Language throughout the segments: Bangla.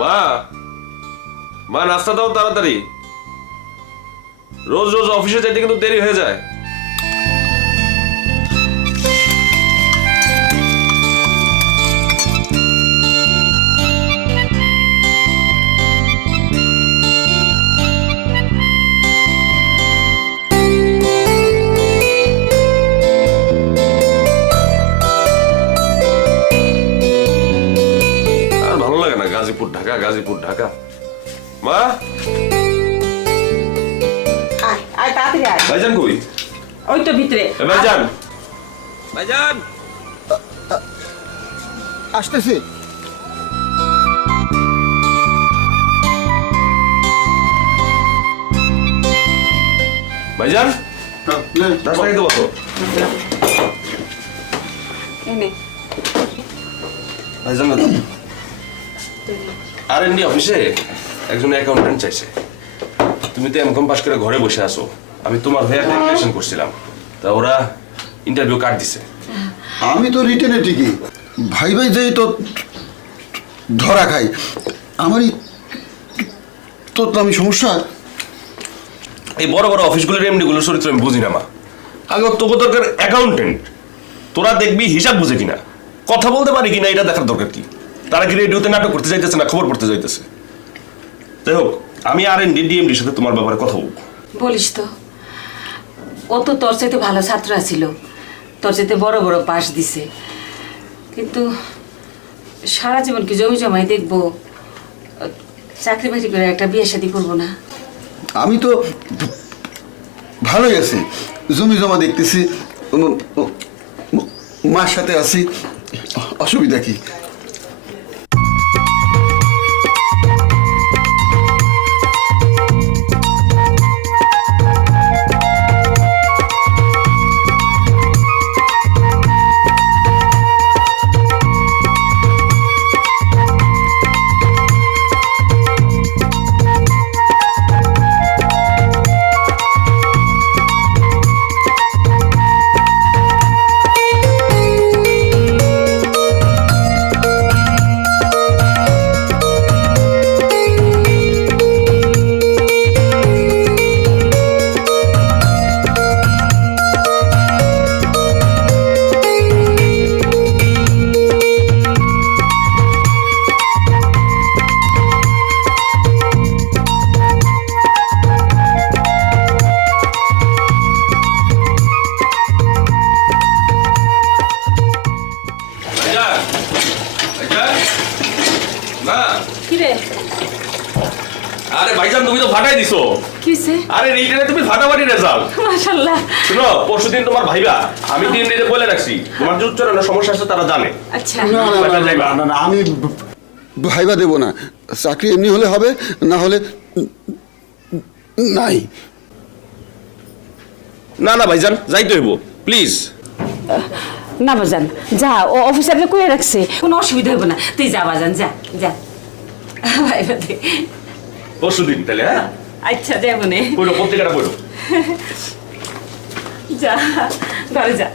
মা মা নাস্তা দাও তাড়াতাড়ি, রোজ রোজ অফিসে যেতে কিন্তু দেরি হয়ে যায়। আর ভালো লাগে না গাজীপুর ঢাকা গাজীপুর ঢাকা। মা ভাইজান কই? ওই তো ভিতরে। ভাইজান ভাইজান আসতেছি। ভাইজান নাস্তা খেতে বসো। ভাইজান R&D অফিসে একজন অ্যাকাউন্টেন্ট চাইছে। তুমি তো এমকম পাস করে ঘরে বসে আছো, আমি তোমার হয়ে অ্যাপ্লিকেশন করছিলাম, তা ওরা ইন্টারভিউ কার্ড দিছে। আমি তো রিটেনে ঠিকই, ভাই ভাই যেই তো ধরা খাই, আমারই তো আমি সমস্যা। এই বড় বড় অফিসগুলোর এমডি গুলোর চরিত্র আমি বুঝি না মা। আগে তোকে দরকার অ্যাকাউন্টেন্ট, তোরা দেখবি হিসাব বুঝে কিনা, কথা বলতে পারি কিনা এটা দেখার দরকার কি। তারা কি রেডিওতে নাটক করতে যাইতেছে না খবর পড়তে যাইতেছে? যাই হোক, আমি R&D ডিএমডির সাথে তোমার ব্যাপারে কথা বলবো। বলিস তো, ও তো তোর চাইতে ভালো ছাত্র ছিল, তোর চাইতে বড় বড় পাস দিছে, কিন্তু সারা জীবন কি জমি জমাই দেখবো? চাকরি বাকরি করে একটা বিয়ে শাদী করবো না? আমি তো ভালোই আছি, জমি জমা দেখতেছি, মার সাথে আছি, অসুবিধা কি? আরে ভাইজান তুমি তো ফাটাই দিছো। কিসে? আরে রিটেনে তুমি ফাটাফাটি রেজাল্ট। মাশাআল্লাহ। শুনো, পরশুদিন তোমার ভাইবা আমি টিএমডিতে বলে রাখছি, তোমার যে উচ্চারণের সমস্যা আছে তারা জানে। আচ্ছা না না, আমি ভাইবা দেব না, চাকরি এমনি হলে হবে, না হলে নাই। না না ভাইজান, যাইতে হইব প্লিজ। না বাজান, যা, ও অফিসারকে কয়ে রাখছে, কোনো অসুবিধা হবে না, তুই যা বাজান, যা যা। ভাই বাদে পরশুদিন তাহলে। হ্যাঁ আচ্ছা, যাবো নে। পড়ো, পত্রিকাটা পড়ো। যা, ঘরে যা।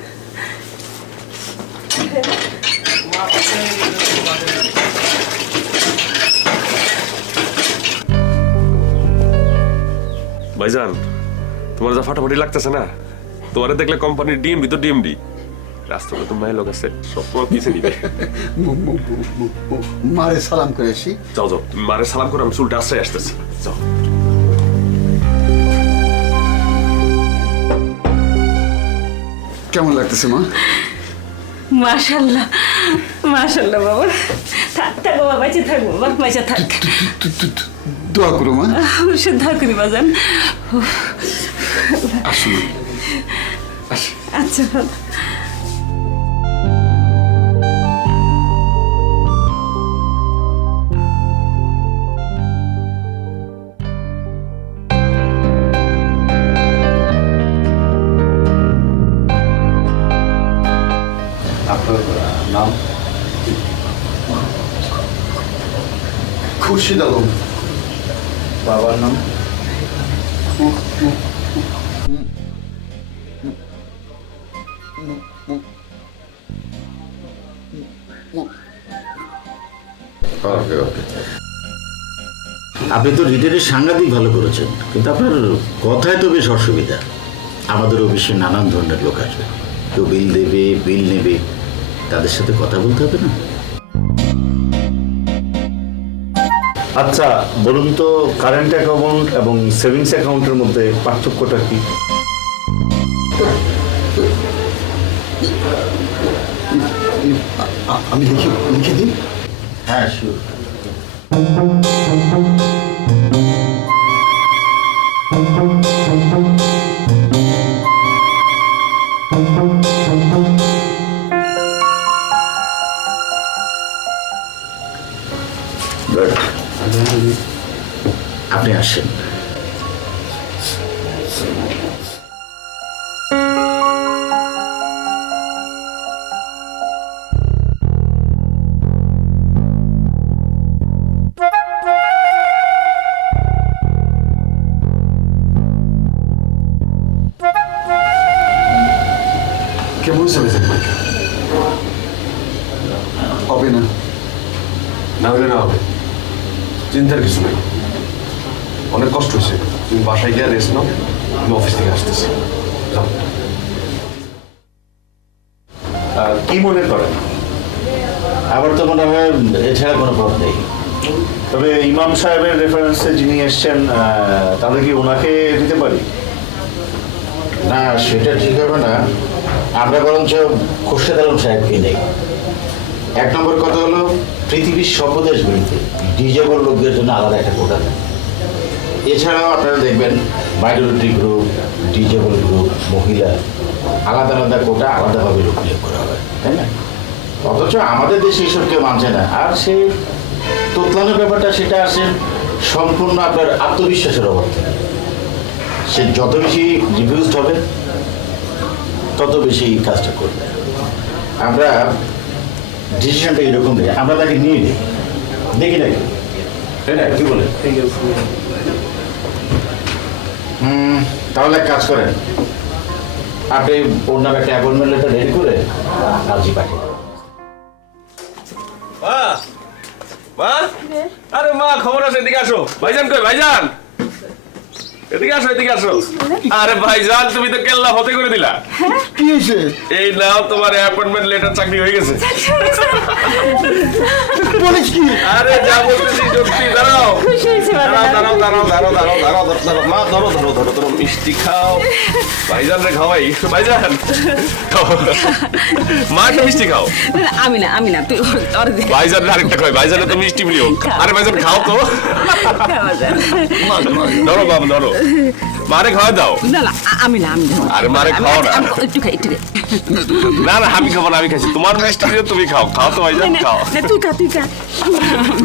ভাইজান তোমার যা ফাটাফাটি লাগতেছে না, তোমার দেখলে কোম্পানির ডিএমডি তো ডিএমডি, রাস্তাটা তো মায়ের লোক আছে, সব তোমার পিছে নিবে। মারে সালাম করে আসি। যাও যাও, তুমি মারে সালাম করে, আমি চুলটা আশ্রয় আসতেছি, যাও। কেমন লাগতেছে মা? মাশাআল্লাহ মাশাআল্লাহ বাবা, থাক থাক বাবা, বেঁচে থাক বাবা, বেঁচে থাক। দোয়া করো মা। সে দোয়া করি বাজান। আসুন। আচ্ছা বাবা। আপনার নাম? খুরশিদ আলম। বাবার নাম? ওকে ওকে। আপনি তো রিটেনে সাংঘাতিক ভালো করেছেন, কিন্তু আপনার কথায় তো বেশ অসুবিধা। আমাদের অফিসে নানান ধরনের লোক আসবে, কেউ বিল দেবে, বিল নেবে, তাদের সাথে কথা বলতে হবে না? আচ্ছা বলুন তো, কারেন্ট অ্যাকাউন্ট এবং সেভিংস অ্যাকাউন্টের মধ্যে পার্থক্যটা কি? আমি লিখে দিই। হ্যাঁ শিওর। আপনি আসেন। কেমন চলেছে পরীক্ষা? হবে না? না হলে না হবে, চিন্তার কিছু নেই। অনেক কষ্ট হয়েছে, তুমি বাসায় গিয়ে রেস্ট নাও, আমি অফিস থেকে আসতেছি। যাও। কি মনে করেন? আবার তো মনে হয় এছাড়া কোনো পথ নেই। তবে ইমাম সাহেবের রেফারেন্সে যিনি এসছেন, তাহলে কি ওনাকে দিতে পারি? না, সেটা ঠিক হবে না। আমরা বরঞ্চ খোরশেদ আলম সাহেবকে নেই। এক নম্বর কথা হলো, পৃথিবীর সব দেশগুলিতে ডিজেবল লোকদের জন্য আলাদা একটা কোটা দেয়। এছাড়াও আপনারা দেখবেন মাইনরিটি গ্রুপ, ডিজেবল গ্রুপ, মহিলা, আলাদা আলাদা কোটা আলাদাভাবে লোক নিয়োগ করা হয়, তাই না? অথচ আমাদের দেশে এইসব কেউ মানছে না। আর সে তোতলানোর ব্যাপারটা, সেটা আসে সম্পূর্ণ আপনার আত্মবিশ্বাসের অভাব থেকে। সে যত বেশি রিভিউজড হবে, তত বেশি কাজটা করবে। আমরা ডিসিশনটা এরকম নেই, আমরা তাকে নিয়ে নিই, দেখি নাকি, তাই না? কি বলে? তাহলে এক কাজ করেন, আপনি ওর নামে একটা অ্যাপয়েন্টমেন্ট লেটার রেডি করে আজই পাঠিয়ে দেবেন। মা, মা, আরে মা, খবর আছে, এদিকে আসো। ভাইজান কই? ভাইজান, এদিকে আসো, এদিকে আসো। আরে ভাইজান, তুমি তো কেল্লা হতে করে দিলা। কি হয়েছে? এই নাও তোমার অ্যাপয়েন্টমেন্ট লেটার, চাকরি হয়ে গেছে। বলিস কি? আরে যা বলতেছি সত্যি। দাঁড়াও দাঁড়াও দাঁড়াও দাঁড়াও দাঁড়াও দাঁড়াও দাঁড়াও মা, ধরো ধরো ধরো ধরো, মিষ্টি খাও। ভাইজান রে খাওয়াই, ভাইজান খাও। মা একটা মিষ্টি খাও। আমি না তুই ভাইজান আরেকটা খাই, ভাইজান তো মিষ্টি প্রিয়। আরে ভাইজান খাও তো। ধরো বাবা, ধরো, মারে খাওয়া দাও। আমি আরে মারে খাও না। একটু খাই। না না, আমি খাবো না, আমি খাইছি। তোমার মিষ্টি প্রিয়, তুমি খাও। খাও তো ভাইজান, খাও। তুই খা।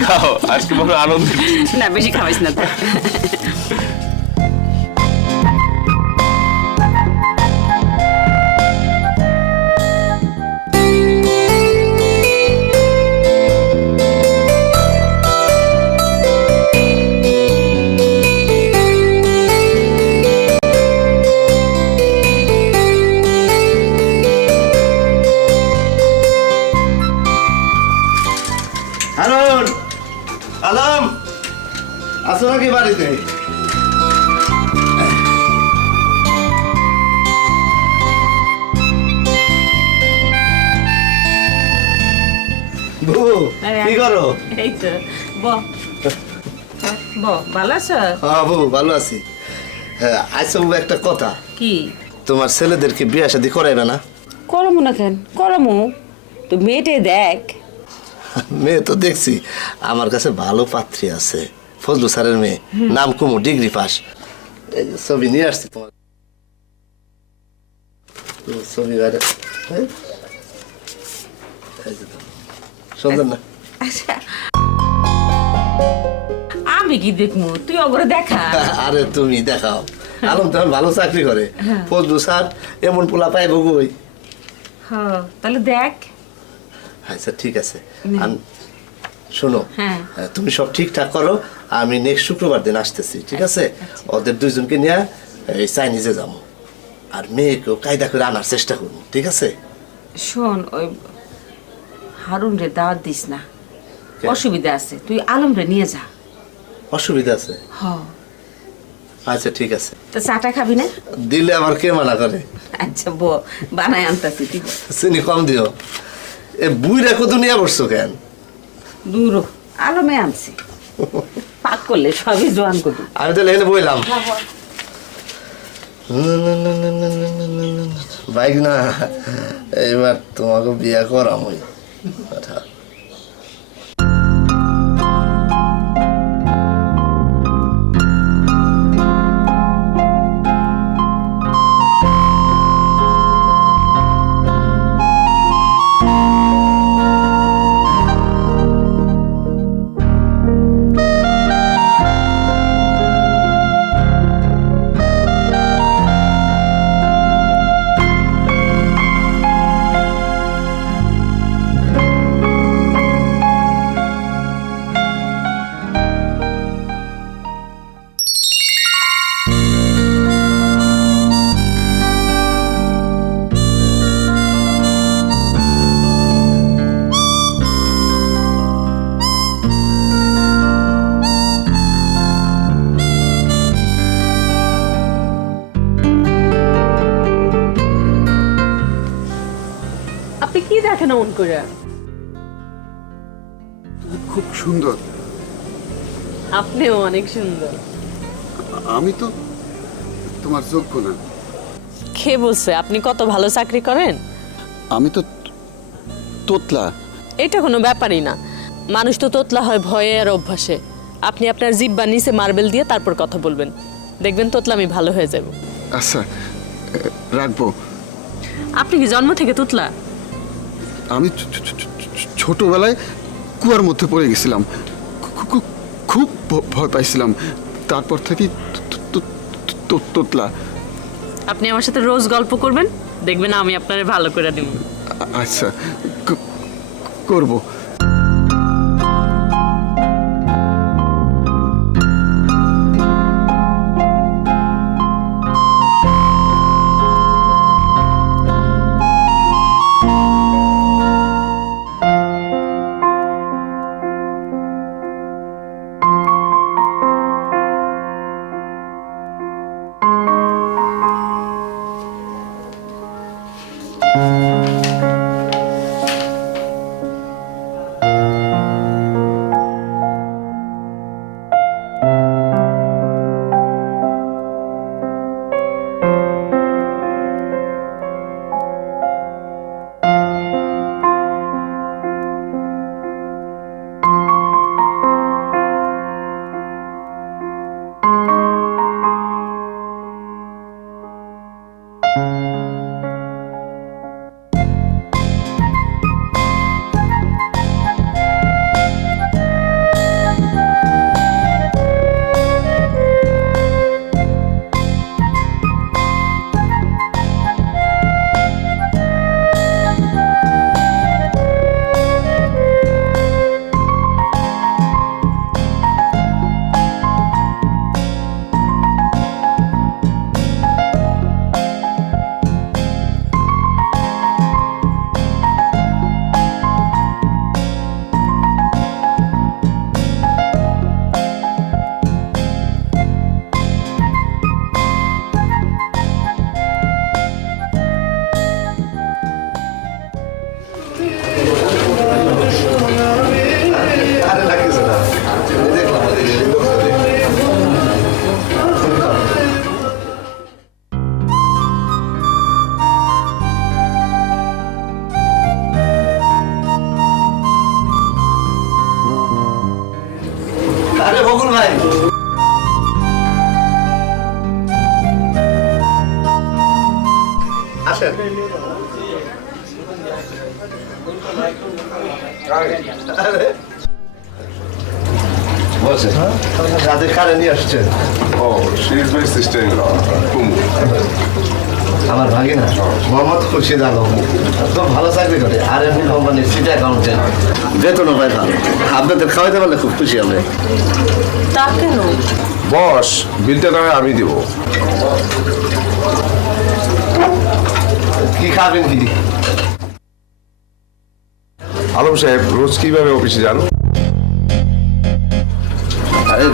খাও, আজকে বড় আনন্দ। না, বেশি খাওয়াইস না তো। হারুন, আলম, আসো নাকি বাড়িতে? বউ, কি করো? এই তো ভালো আছো? হ্যাঁ বউ, ভালো আছি। হ্যাঁ, আচ্ছা বউ, একটা কথা। কি? তোমার ছেলেদেরকে বিয়ে শাদী করাইবে না? করমু না কেন? করমু তো, মেয়েটে দেখ। মেয়ে তো দেখছি, আমার কাছে ভালো পাত্রী আছে, ফজলু স্যারের মেয়ে, নাম কুমু, ডিগ্রি পাস। এই যে ছবি নিয়ে আসছি তোমার। ছবি বাইরে, হ্যাঁ? এই যে দাও। সুন্দর না? আচ্ছা, আমি কি দেখবো? তুই ওগুলো দেখা। আরে তুমি দেখাও। আলম তখন ভালো চাকরি করে, ফজলু স্যার এমন পোলা পাইব কই? হ্যাঁ, তাহলে দেখ। আচ্ছা ঠিক আছে। শোনো, হ্যাঁ। তুমি সব ঠিকঠাক করো, আমি নেক্সট শুক্রবার দিন আসতেছি, ঠিক আছে? ওদের দুইজনকে নিয়ে এই চাইনিজে যাবো, আর মেয়েকেও কায়দা করে আনার চেষ্টা করবো, ঠিক আছে? শোন, ওই হারুন রে দাওয়াত দিস না, অসুবিধা আছে, তুই আলম রে নিয়ে যা। অসুবিধা আছে? হ আচ্ছা ঠিক আছে, তো চাটা খাবি না? দিলে আবার কে মানা করে? আচ্ছা বানাই আনতাছি ঠিক আছে। চিনি কম দিও। এ বুইরা কত নিয়ে বসছো কেন? দূর আলমে আনছি, পাক করলে সবই জোয়ান করবি। আমি তো লেনে বইলাম বাইক না, এবার তোমাকে বিয়ে করাম ওই কথা। আপনি কি দেখেন এমন করে? খুব সুন্দর। আপনিও অনেক সুন্দর। আমি তো তোমার যোগ্য না। কে বলছে আপনি কত ভালো চাকরি করেন? আমি তো তোতলা। এটা কোনো ব্যাপারই না, মানুষ তো তোতলা হয় ভয়ে আর অভ্যাসে। আপনি আপনার জিহ্বা নিচে মার্বেল দিয়ে তারপর কথা বলবেন, দেখবেন তোতলামি ভালো হয়ে যাবে। আচ্ছা রাখবো। আপনি কি জন্ম থেকে তোতলা? আমি ছোটবেলায় কুয়ার মধ্যে পড়ে গেছিলাম, খুব ভয় পাইছিলাম, তারপর থেকে তোতলা। আপনি আমার সাথে রোজ গল্প করবেন, দেখবেন আমি আপনারে ভালো করে দিব। আচ্ছা করব। আরে বকুল ভাই, আসেন। বলছে যাদের কারে নিয়ে আসছেন? Oh she is my sister in law Kumu. আমার ভাগিনা মোহাম্মদ খুরশিদ আলম, খুব ভালো চাকরি করে আরএফএল কোম্পানির চিফ অ্যাকাউন্টেন্ট, বেতনও পায় ভালো। আপনাদের খাওয়াইতে পারলে খুব খুশি হবে। তা কেন? বস বিলটা নয় আমি দিব। কি খাবেন কি? আলম সাহেব রোজ কিভাবে অফিসে যান? আরে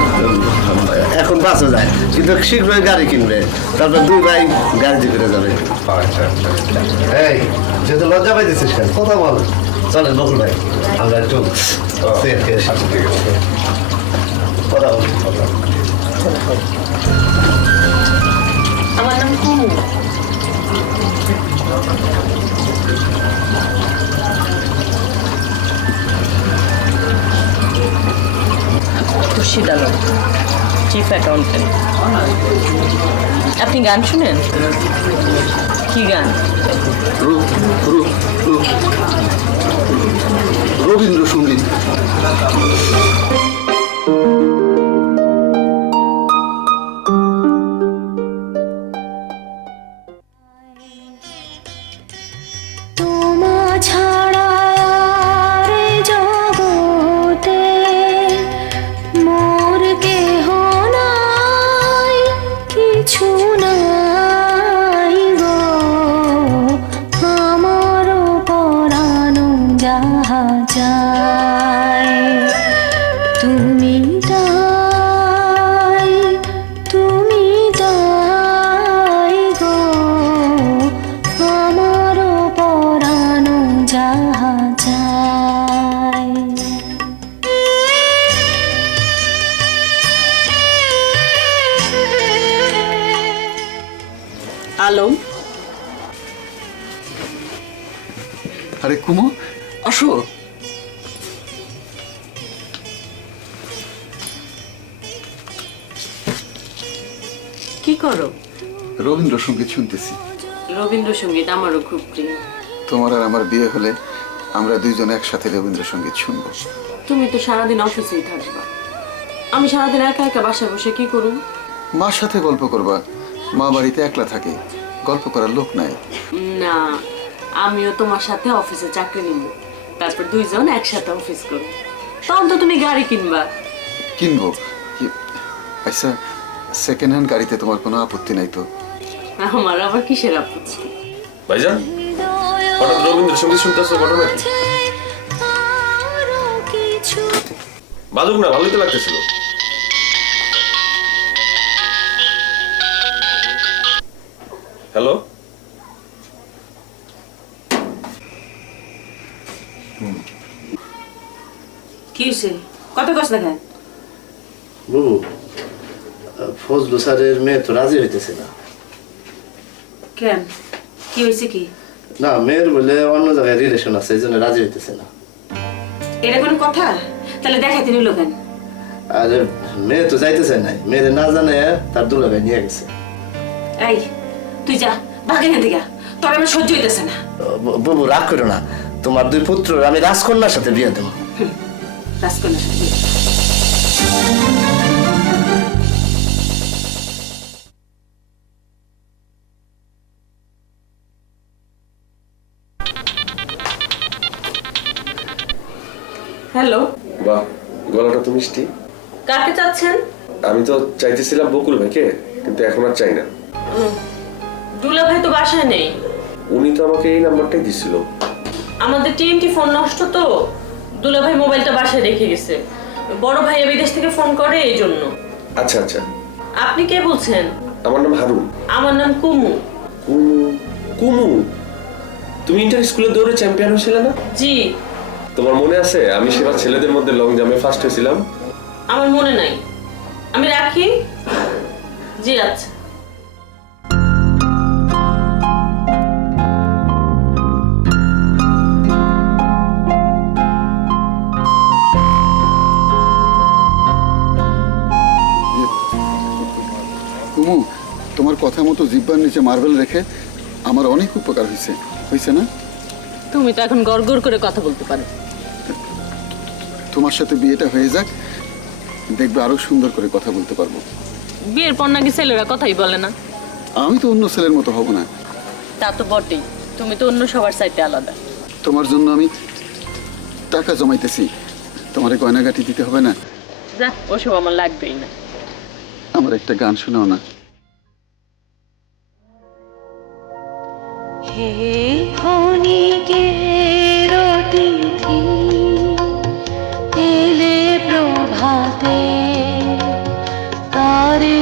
বাঁচা যায়, কিন্তু শীঘ্রই গাড়ি কিনবে, তারপর দুই ভাই গাড়িতে ফিরে যাবে। আচ্ছা আচ্ছা এই যেহেতু লজ্জা পাইতেছিস কেন, কথা বল। চলেন বকুল ভাই, আমরা একটু চেয়ে খেয়ে আসি। আচ্ছা ঠিক আছে কথা বল। আমার নাম কুমু। Khurshid Alam, chief accountant. আপনি গান শুনেন? কি গান? রবীন্দ্রসঙ্গীত। তোমা ছাড়া আর জগতে মোর কেহ নাই, কিছু নাই গো, আমার পরাণ যাহা যায় তুমি তাই, তুমি তাই গো, আমার পরাণ যাহা যায়। আলম, আরে কুমু, আসো। কি করো? রবীন্দ্রসঙ্গীত শুনতেছি। রবীন্দ্রসঙ্গীত আমারও খুব প্রিয়। তোমার আর আমার বিয়ে হলে আমরা দুইজন একসাথে রবীন্দ্রসঙ্গীত শুনবো। তুমি তো সারাদিন অফিসেই থাকবা, আমি সারাদিন একা একা বাসায় বসে কি করুম? মার সাথে গল্প করবা, মা বাড়িতে একলা থাকে, গল্প করার লোক নাই। না, আমিও তোমার সাথে অফিসে চাকরি নিব, তারপর দুইজন একসাথে অফিস করব। তখন তো তুমি গাড়ি কিনবা। কিনবো আচ্ছা, সেকেন্ড হ্যান্ড গাড়িতে তোমার কোনো আপত্তি নাই তো? আমার আবার কিসের আপত্তি? ভাইজান, হঠাৎ রবীন্দ্রসঙ্গীত শুনতেছো, ঘটনা কি? আরো কিছু বাদুক না, ভালোই তো লাগতেছিল। হ্যালো, কি হয়েছে? কত কষ্ট দেখায়? বুবু, ফজলু স্যারের মেয়ে তো রাজি হইতেছে না। কেন, কি হয়েছে? কি না, মেয়ের বলে অন্য জায়গায় রিলেশন আছে, এই জন্য রাজি হইতেছে না। এটা কোনো কথা? তাহলে দেখাইতে নিল কেন? আরে মেয়ে তো যাইতেছে নাই, মেয়ের না জানে তার দুলাভাই নিয়ে গেছে। এই তুই যা, ভাগ এখান থেকে, তোর আমার সহ্য হইতেছে না। বুবু রাগ করো না, তোমার দুই পুত্র আমি রাজকন্যার সাথে বিয়ে দেবো। রাজকন্যার সাথে বিয়ে। হ্যালো, বাহ, গলাটা তো মিষ্টি। কাকে চাচ্ছেন? আমি তো চাইতেছিলাম বকুল ভাইকে, কিন্তু এখন আর চাই না। দুলা ভাই তো বাসায় নেই। উনি তো আমাকে এই নাম্বারটাই দিছিল। আমাদের টিএমটি ফোন নষ্ট তো, দুলা ভাই মোবাইলটা বাসায় রেখে গেছে। বড় ভাইয়া বিদেশ থেকে ফোন করে, এই জন্য। আচ্ছা আচ্ছা, আপনি কে বলছেন? আমার নাম হারুন। আমার নাম কুমু। কুমু? কুমু, তুমি ইন্টার স্কুলে দৌড়ে চ্যাম্পিয়ন হয়েছিলে না? জি। তোমার মনে আছে আমি সেবার ছেলেদের মধ্যে লং জাম্পে ফার্স্ট হয়েছিলাম? আমার মনে নাই, আমি রাখি। জি আচ্ছা। কুমু, তোমার কথা মতো জিব্বার নিচে মার্বেল রেখে আমার অনেক উপকার হয়েছে, হয়েছে না? তুমি তো এখন গড়গড় করে কথা বলতে পারো। তোমার সাথে বিয়েটা হয়ে যাক, দেখবে আরো সুন্দর করে কথা বলতে পারবো। বিয়ের পর নাকি ছেলেরা কথাই বলে না? আমি তো অন্য ছেলের মতো হব না। তা তো বটেই, তুমি তো অন্য সবার চাইতে আলাদা। তোমার জন্য আমি টাকা জমাইতেছি, তোমার গয়নাগাটি দিতে হবে না? যা, ওসব আমার লাগবেই না। আমার একটা গান শোনাও না। হে ক্ষণিকের অতিথি, এলে প্রভাতে, তারে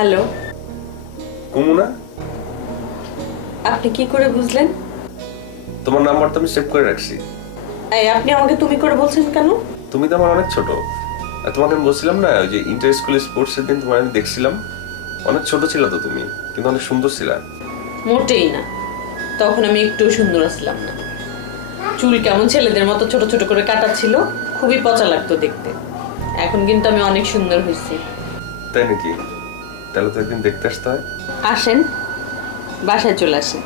হ্যালো, কুমু না? আপনি কি করে বুঝলেন? তোমার নাম্বার তো আমি সেভ করে রাখছি। এই আপনি আমাকে তুমি করে বলছেন কেন? তুমি তো আমার অনেক ছোট। আর তোমাকে আমি বলছিলাম না, ওই যে ইন্টার স্কুল স্পোর্টসের দিন তোমার আমি দেখছিলাম, অনেক ছোট ছিল তো তুমি, কিন্তু অনেক সুন্দর ছিল। মোটেই না, তখন আমি একটু সুন্দর আসলাম না। চুল কেমন ছেলেদের মতো ছোট ছোট করে কাটা ছিল, খুবই পচা লাগতো দেখতে। এখন কিন্তু আমি অনেক সুন্দর হয়েছি। তাই নাকি? তাহলে তো একদিন দেখতে আসতে হয়। আসেন, বাসায় চলে আসেন।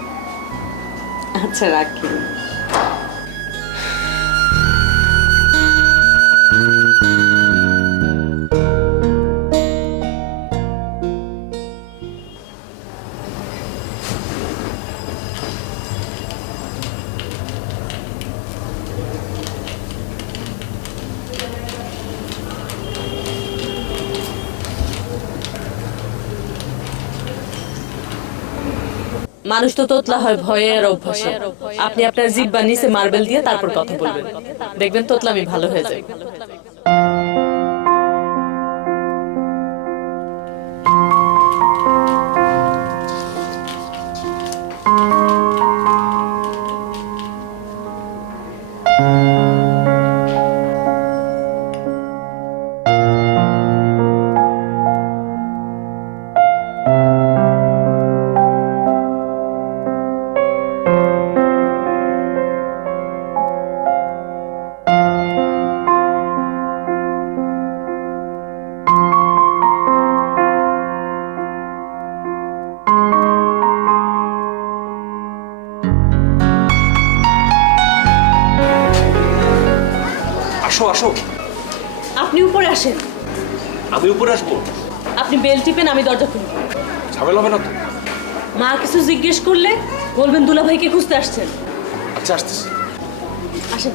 আচ্ছা, রাখি। মানুষ তো তোতলা হয় ভয়ে আর অভ্যাসে। আপনি আপনার জিহ্বা নিচে মার্বেল দিয়ে তারপর কথা বলবেন, দেখবেন তোতলামি ভালো হয়ে যায়। আসো আসো। আপনি উপরে আসেন। আমি উপরে আসবো? আপনি বেল টিপেন, আমি দরজা খুলব। ঝামেলা হবে না তো? মা কিছু জিজ্ঞেস করলে বলবেন দুলাভাইকে খুঁজতে আসছেন। আচ্ছা, আসতেছি আসেন।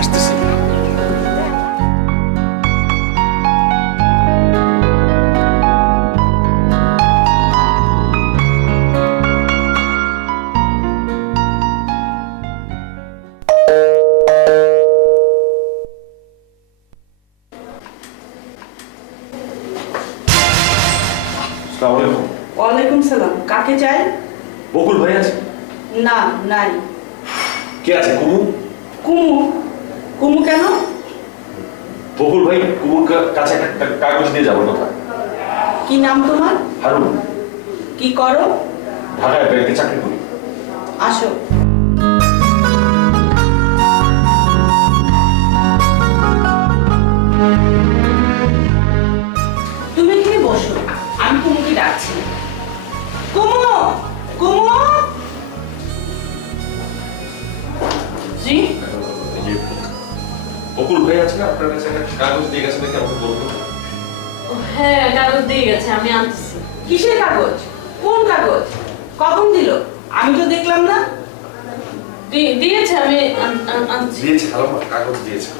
আসতেছি। আসসালামু আলাইকুম। ওয়ালাইকুম সালাম। কাকে চাই? বকুল ভাই আছে? না, নাই। কে আছে? কুমু? কুমু? কুমু কেন? বকুল ভাই কুমুর কাছে একটা কাগজ দিয়ে যাবো কথা। কি নাম তোমার? হারুন। কি করো? ঢাকায় ব্যাংকে চাকরি করি। আসো। তুমি এখানে বসো, আমি কুমুকে ডাকছি। কুমু! কুমু! জি? এই যে বকুল ভাই আছে না আপনার কাছে, একটা কাগজ দিয়ে গেছে নাকি আমাকে বলবো? হ্যাঁ, কাগজ দিয়ে গেছে, আমি আনতেছি। কিসের কাগজ? কোন কাগজ? কখন দিল? আমি তো দেখলাম না। দিয়েছে, আমি আনছি। দিয়েছে খালাম্মা, কাগজ দিয়েছে।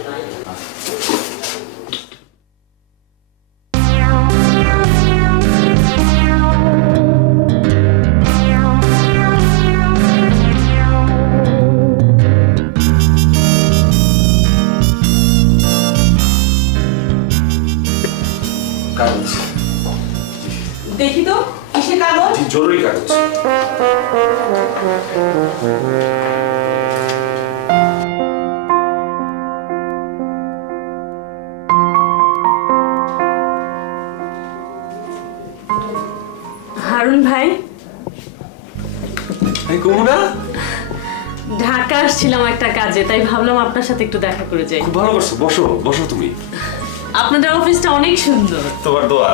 কাগজ দেখি তো কিসের কাগজ? জরুরি কাগজ। হারুন ভাই, এই কুমুনা, ঢাকা আসছিলাম একটা কাজে, তাই ভাবলাম আপনার সাথে একটু দেখা করে যাই। খুব ভালো করছো, বসো বসো তুমি। আপনাদের অফিসটা অনেক সুন্দর। তোমার দোয়া।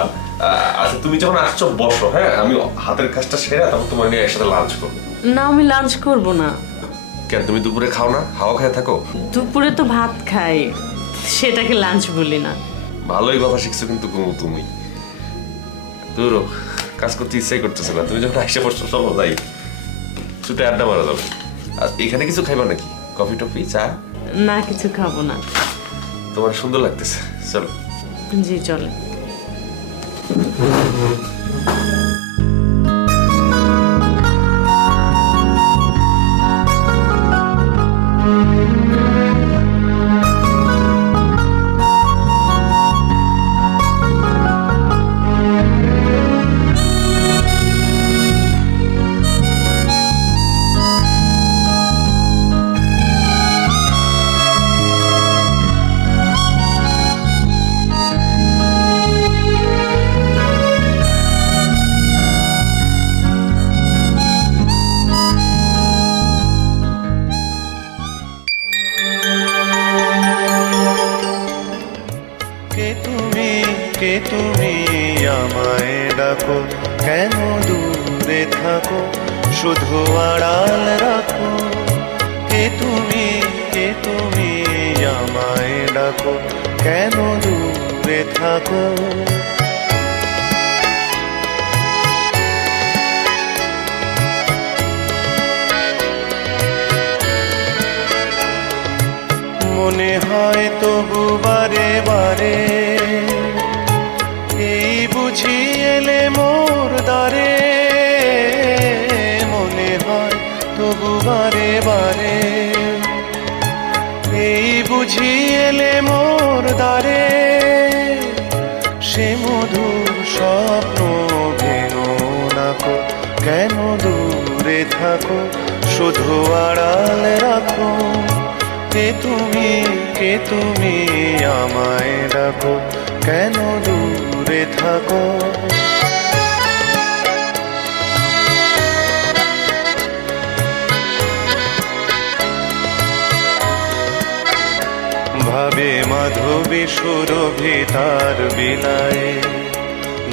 আচ্ছা তুমি যখন আসছো বসো, হ্যাঁ আমি হাতের কাজটা সেরে তারপর তোমার নিয়ে একসাথে লাঞ্চ করবো। না, আমি লাঞ্চ করব না। কেন, তুমি দুপুরে খাও না? হাওয়া খায় থাকো? দুপুরে তো ভাত খাই, সেটাকে লাঞ্চ বলি না। ভালোই কথা শিখছো কিন্তু কুমু তুমি। দূর কাজ করতে ইচ্ছাই করতেছে না, তুমি যখন আইসা পড়ছো চলো যাই, ছুটে আড্ডা মারা যাবে। আর এখানে কিছু খাইবা নাকি? কফি টফি চা? না, কিছু খাবো না। তোমার সুন্দর লাগতেছে, চলো। জি চলে। ডাকো, শুধু আড়াল রাখো। কে তুমি আমায় ডাকো, কেন দূরে থাকো। মনে হয় তবু বারে বারে, এই বুঝি এলে মোর দ্বারে। মনে হয় তবু বারে বারে, এই বুঝি এলে মোর দ্বারে। সে মধুর স্বপ্ন ভেঙো নাকো, কেন দূরে থাকো, শুধু আড়াল রাখো। কে তুমি আমায় ডাকো, কেন দূরে থাকো। ভাবে মাধবী সুরভি তার বিলায়,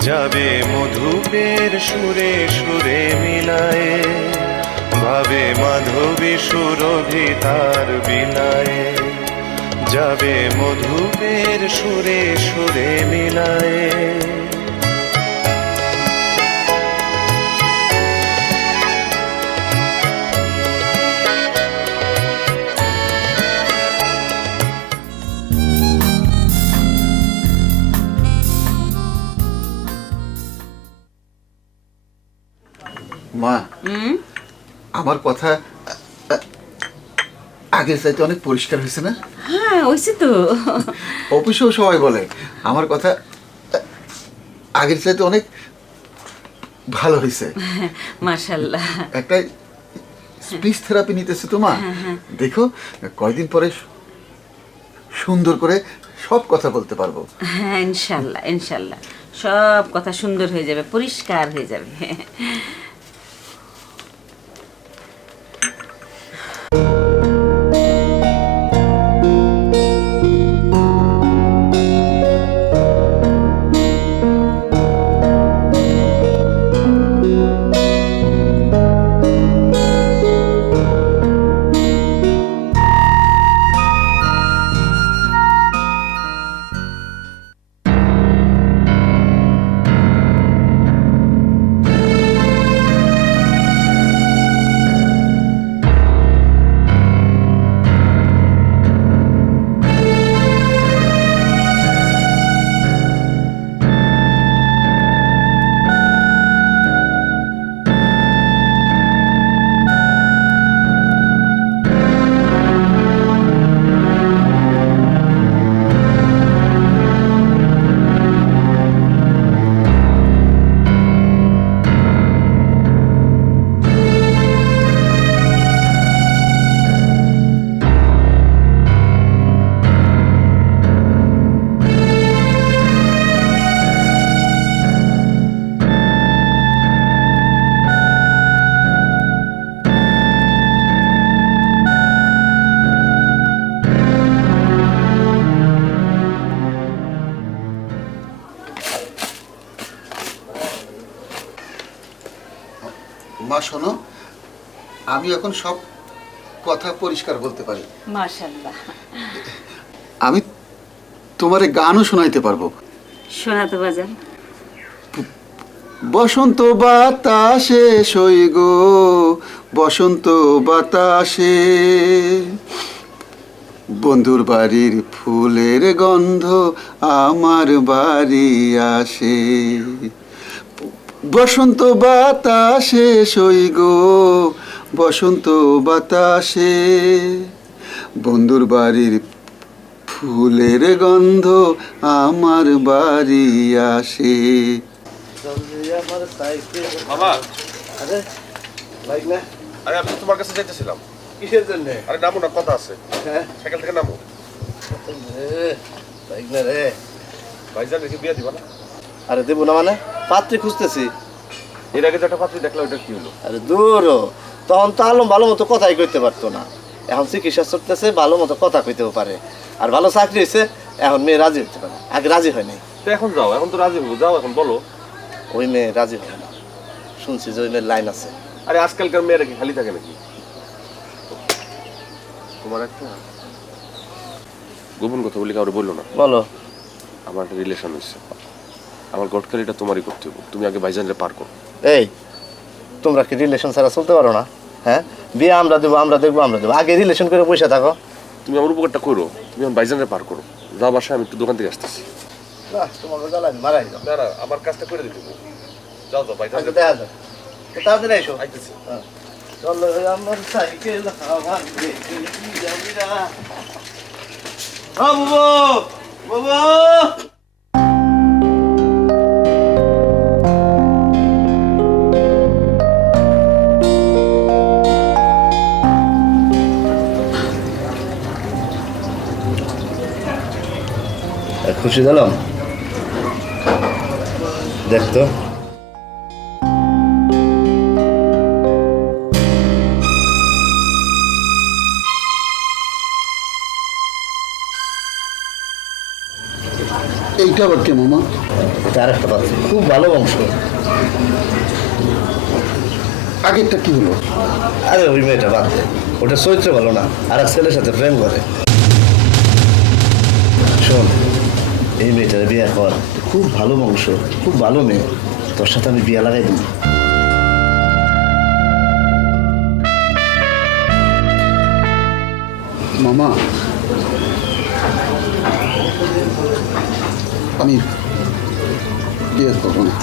যাবে মধুপের সুরে সুরে মিলায়। ভাবে মাধবী সুরভি তার বিলায়, যাবে মধুপের সুরে সুরে মিলায়। মা, আমার কথা আগের চাইতে অনেক পরিষ্কার হয়েছে না? হ্যাঁ হয়েছে তো। অফিসেও সবাই বলে আমার কথা আগের চাইতে অনেক ভালো হয়েছে। মাশাআল্লাহ। একটা স্পিচ থেরাপি নিতেছে তো মা, দেখো কয়দিন পরে সুন্দর করে সব কথা বলতে পারবো। হ্যাঁ ইনশাল্লাহ ইনশাল্লাহ, সব কথা সুন্দর হয়ে যাবে, পরিষ্কার হয়ে যাবে। মা শোনো, আমি এখন সব কথা পরিষ্কার বলতে পারি। মাশাআল্লাহ। আমি তোমারে গানও শোনাইতে পারবো। শোনাতে বাজান। বসন্ত বাতাসে সই গো, বসন্ত বাতাসে বন্ধুর বাড়ির ফুলের গন্ধ আমার বাড়ি আসে। বসন্ত বাতাসে সই গো, বসন্ত বাতাসে বন্ধুর বাড়ির ফুলের গন্ধ আমার বাড়ি আসে। বাবা, আরে বাইক না, আরে আমি তো তোমার কাছে যাইতেছিলাম। কিসের জন্য? আরে নামো না, কথা আছে। হ্যাঁ সাইকেল থেকে নামো। বাইক না রে। ভাইজান রেখে বিয়ে দিবা না? আরে দেবো না মানে, পাত্রী খুঁজতেছি। এর আগে যে একটা পাত্রী দেখলাম, ওটা কি হলো? আরে দূর, তখন তো আলম ভালো মতো কথাই কইতে পারতো না। এখন চিকিৎসা চলতেছে, ভালো মতো কথা কইতেও পারে, আর ভালো চাকরি হয়েছে, এখন মেয়ে রাজি হতে পারে। আগে রাজি হয় নাই। তো এখন যাও, এখন তো রাজি হবো, যাও এখন বলো। ওই মেয়ে রাজি হয় না, শুনছি যে ওই মেয়ের লাইন আছে। আরে আজকালকার মেয়েরা কি খালি থাকে নাকি? তোমার একটা গোপন কথা বলি, কাউরে বললো না। বলো। আমার একটা রিলেশন হয়েছে, আমার গটকালিটা তোমারই করতে হবে। তুমি আগে ভাইজানরে পার করো। এই তোমরা কি রিলেশন ছাড়া চলতে পারো না? হ্যাঁ, বিয়ে আমরা দেবো, আমরা দেখবো, আমরা দেবো, আগে রিলেশন করে পয়সা থাকো। তুমি আমার উপকারটা করো, তুমি আমার ভাইজানরে পার করো। যা বাসায়, আমি একটু দোকান থেকে আসতেছি। তোমাকে জ্বালাই মারাই দাও। না না, আমার কাজটা করে দিতে হবে। যাও যাও ভাইজান, আচ্ছা, দেখা যাক। তো তাড়াতাড়ি এসো। আইতেছি। চলো আমার সাইকেল হাওয়া দিয়ে যাবি না। বাবু বাবু খুশি দিলাম দেখতো। এইটা আবার কে মামা? এটা আরেকটা পাচ্ছি, খুব ভালো বংশ। আগেরটা কি হলো? আরে ওই মেয়েটা বাদ দে, ওটা চরিত্র ভালো না, আর এক ছেলের সাথে প্রেম করে। শোন, এই মেয়েটার বিয়ে কর, খুব ভালো বংশ, খুব ভালো মেয়ে, তোর সাথে আমি বিয়ে লাগাই দিই। মামা, আমি বিয়ে করবো না।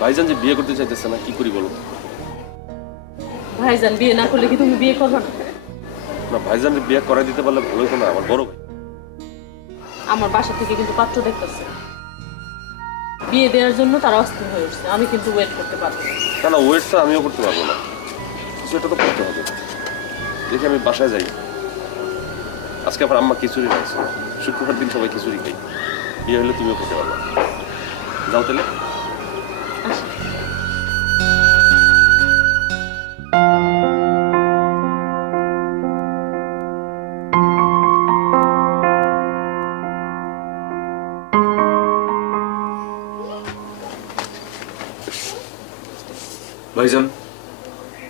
ভাইজান যে বিয়ে করতে চাইতেছে না, কি করি বলো? ভাইজান বিয়ে না করলে কি তুমি বিয়ে করবে না? না, ভাইজান বিয়ে করাই দিতে পারলে ভালো হতো না? আমার বড় ভাই। আমার বাসা থেকে কিন্তু পাত্র দেখতেছে, বিয়ে দেওয়ার জন্য তারা অস্থির হয়ে উঠছে। আমি কিন্তু ওয়েট করতে পারবো না। না না, ওয়েটটা আমিও করতে পারবো না, সেটা তো করতে হবে। দেখি আমি বাসায় যাই। আজকে আবার আম্মা খিচুড়ি রাখছে, শুক্রবার দিন সবাই খিচুড়ি খাই। বিয়ে হলে তুমিও খেতে পারবা। যাও তাহলে। ভাইজান,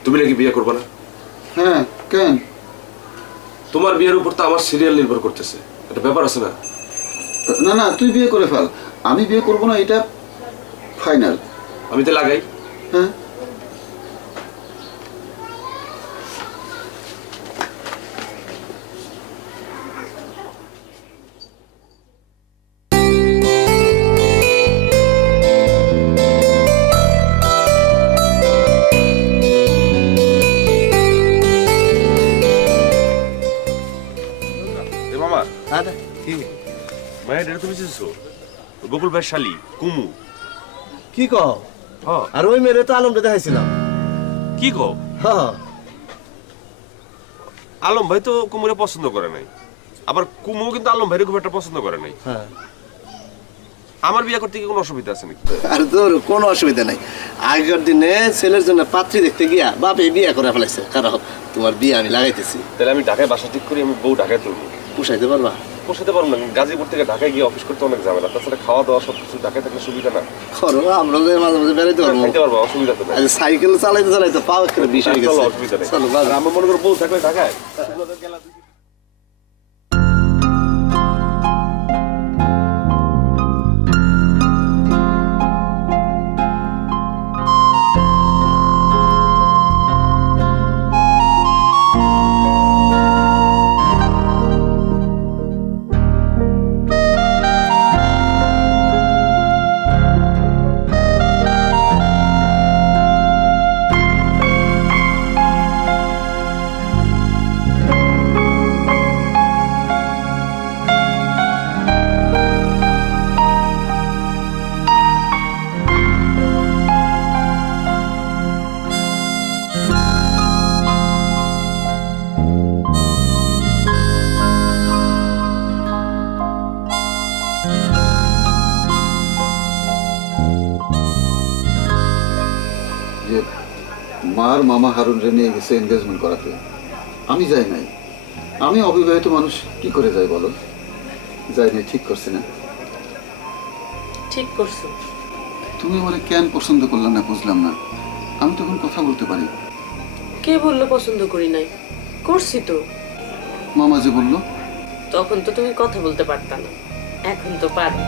তুমি নাকি বিয়ে করবে না? হ্যাঁ, কেন? তোমার বিয়ের উপর তো আমার সিরিয়াল নির্ভর করতেছে, একটা ব্যাপার আছে না? না না, তুই বিয়ে করে ফেল, আমি বিয়ে করবো না, এটা ফাইনাল। আমি তো লাগাই। হ্যাঁ, এ মামা, আরে কি মায়ের এটা তুমি চিনছো? গোকুল ভাই শালি কুমু। কি কও? হ্যাঁ। আর ওই মেয়েরে তো আলমটা দেখাইছিলাম। কি কও? হ্যাঁ, আলম ভাই তো কুমুরে পছন্দ করে নাই, আবার কুমু কিন্তু আলম ভাইরে খুব একটা পছন্দ করে নাই। হ্যাঁ। আমার বিয়ে করতে কি কোনো অসুবিধা আছে নাকি? আর তোর কোনো অসুবিধা নাই। আগের দিনে ছেলের জন্য পাত্রী দেখতে গিয়া বাপে বিয়ে করে ফেলাইছে, কারণ তোমার বিয়ে আমি লাগাইতেছি। তাহলে আমি ঢাকায় বাসা ঠিক করি, আমি বউ ঢাকায় তুলবো। পুষাইতে পারবা? পোষাতে পারবো না, গাজীপুর থেকে ঢাকায় গিয়ে অফিস করতে অনেক ঝামেলা, তাছাড়া খাওয়া দাওয়া সবকিছু ঢাকায় থাকলে সুবিধা না। করো, আমরা যে মাঝে মাঝে বেড়াইতে পারবো। খাইতে পারবো, অসুবিধা তো নাই। আজ সাইকেল চালাইতে চালাইতে পাও একটা বিষয় চলো, গেছে। অসুবিধা নেই। চলো, আর আমার মনে করো বউ থাকলে ঢাকায় যে মার মামা হারুন রে নিয়ে গেছে এনগেজমেন্ট করাতে, আমি যাই নাই। আমি অবিবাহিত মানুষ কি করে যাই বলো? যাই না, ঠিক করছে না। ঠিক করছো। তুমি আমার কেন পছন্দ করলাম না বুঝলাম না। আমি তখন কথা বলতে পারি। কে বললো পছন্দ করি নাই? করছি তো। মামা যে বললো। তখন তো তুমি কথা বলতে পারতা না, এখন তো পারো।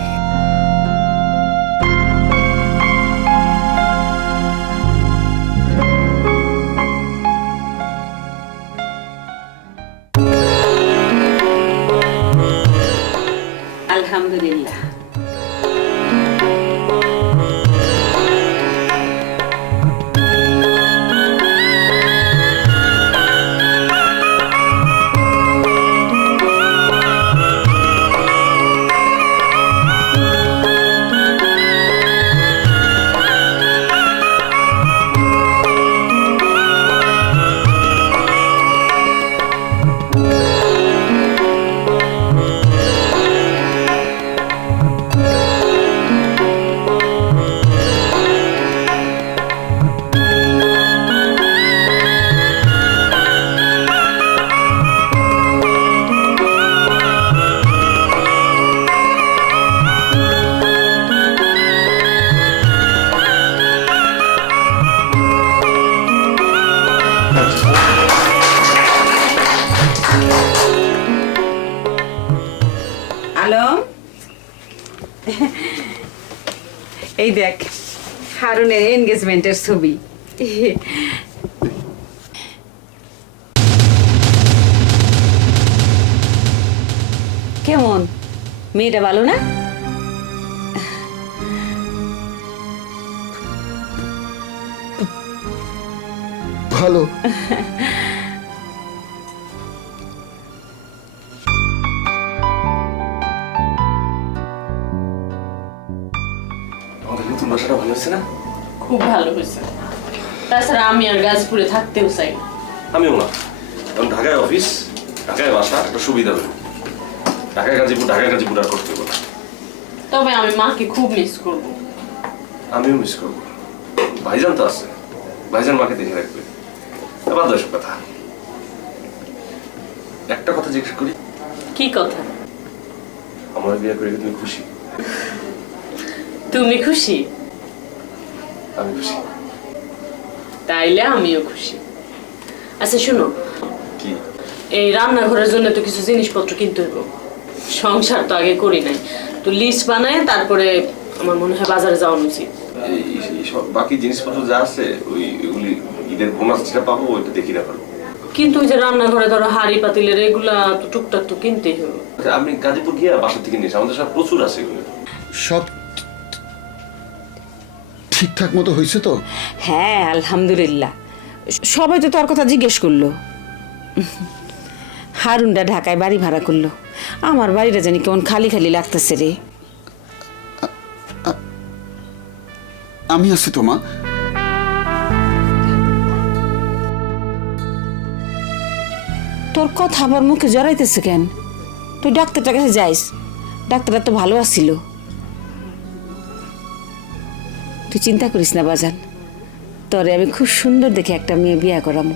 আলহামদুলিল্লাহ। আলম, এই দেখ হারুনের এনগেজমেন্টের ছবি। কেমন মেয়েটা, ভালো না? ভালো। আমাদের নতুন বাসাটা ভালো হয়েছে না? খুব ভালো হয়েছে। তাছাড়া আমি আর গাজপুরে থাকতেও চাই না। আমিও না। কারণ ঢাকায় অফিস, ঢাকায় বাসা, একটা সুবিধা হবে। ঢাকায় গাজীপুর আর করতে হবে না। তবে আমি মাকে খুব মিস করব। আমিও মিস করবো। ভাইজান তো আছে, ভাইজান মাকে দেখে রাখবে। আবার দশক কথা, একটা কথা জিজ্ঞেস করি। কি কথা? আমার বিয়ে করে কি তুমি খুশি? তুমি খুশি? আমি খুশি। তাইলে আমিও খুশি। আচ্ছা শোনো, কি? এই রান্নাঘরের জন্য তো কিছু জিনিসপত্র কিনতে হইব। সংসার তো আগে করি নাই, তো লিস্ট বানায় তারপরে আমার মনে হয় বাজারে যাওয়া উচিত। এই সব বাকি জিনিসপত্র যা আছে ওইগুলি ঈদের বোনাস যেটা পাবো ওইটা দেখি না পারবো। কিন্তু ওই যে রান্নাঘরে ধরো হাড়ি পাতিলের এগুলা তো টুকটাক তো কিনতেই হবে। আমি গাজীপুর গিয়ে বাসা থেকে নিয়েছি, আমাদের সব প্রচুর আছে এগুলো। সব ঠিকঠাক মতো হয়েছে তো? হ্যাঁ আলহামদুলিল্লাহ। সবাই তো তোর কথা জিজ্ঞেস করলো। হারুনটা ঢাকায় বাড়ি ভাড়া করলো। আমার বাড়িটা জানি কেমন খালি খালি লাগতেছে রে। আমি আছি তো মা। তোর কথা আবার মুখে জড়াইতেছে কেন? তুই ডাক্তারটার কাছে যাইস, ডাক্তারটা তো ভালো আসছিল। তুই চিন্তা করিস না বাজান, তোরে আমি খুব সুন্দর দেখে একটা মেয়ে বিয়া করামো।